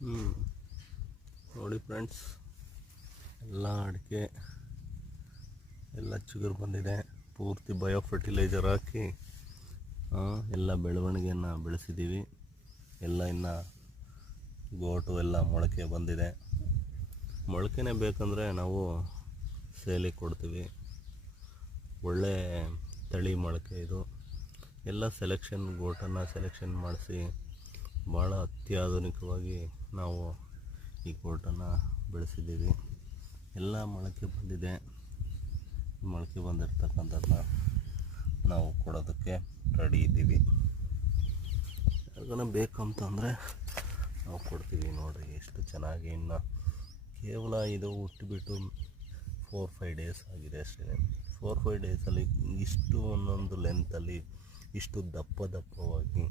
ನೋಡಿ ಫ್ರೆಂಡ್ಸ್, ಎಲ್ಲ ಅಡಿಕೆ ಎಲ್ಲ ಚಿಗುರು ಬಂದಿದೆ. ಪೂರ್ತಿ ಬಯೋ ಫರ್ಟಿಲೈಸರ್ ಹಾಕಿ ಎಲ್ಲ ಬೆಳವಣಿಗೆಯನ್ನು ಬೆಳೆಸಿದ್ದೀವಿ. ಎಲ್ಲ ಇನ್ನು ಗೋಟು ಎಲ್ಲ ಮೊಳಕೆ ಬಂದಿದೆ. ಮೊಳಕೆನೇ ಬೇಕಂದರೆ ನಾವು ಸೇಲಿಗೆ ಕೊಡ್ತೀವಿ. ಒಳ್ಳೆ ತಳಿ ಮೊಳಕೆ ಇದು. ಎಲ್ಲ ಗೋಟನ್ನು ಸೆಲೆಕ್ಷನ್ ಮಾಡಿಸಿ ಭಾಳ ಅತ್ಯಾಧುನಿಕವಾಗಿ ನಾವು ಈ ಗೋಟನ್ನು ಬೆಳೆಸಿದ್ದೀವಿ. ಎಲ್ಲ ಮೊಳಕೆ ಬಂದಿದೆ. ಮೊಳಕೆ ಬಂದಿರ್ತಕ್ಕಂಥದ್ದನ್ನ ನಾವು ಕೊಡೋದಕ್ಕೆ ರೆಡಿ ಇದ್ದೀವಿ. ಯಾರಿಗಾನ ಬೇಕಂತಂದರೆ ನಾವು ಕೊಡ್ತೀವಿ. ನೋಡಿರಿ ಎಷ್ಟು ಚೆನ್ನಾಗಿ, ಇನ್ನು ಕೇವಲ ಇದು ಹುಟ್ಟಿಬಿಟ್ಟು 4-5 ಡೇಸ್ ಆಗಿದೆ ಅಷ್ಟೇ. 4-5 ಡೇಸಲ್ಲಿ ಇಷ್ಟು ಒಂದೊಂದು ಲೆಂತಲ್ಲಿ ಇಷ್ಟು ದಪ್ಪವಾಗಿ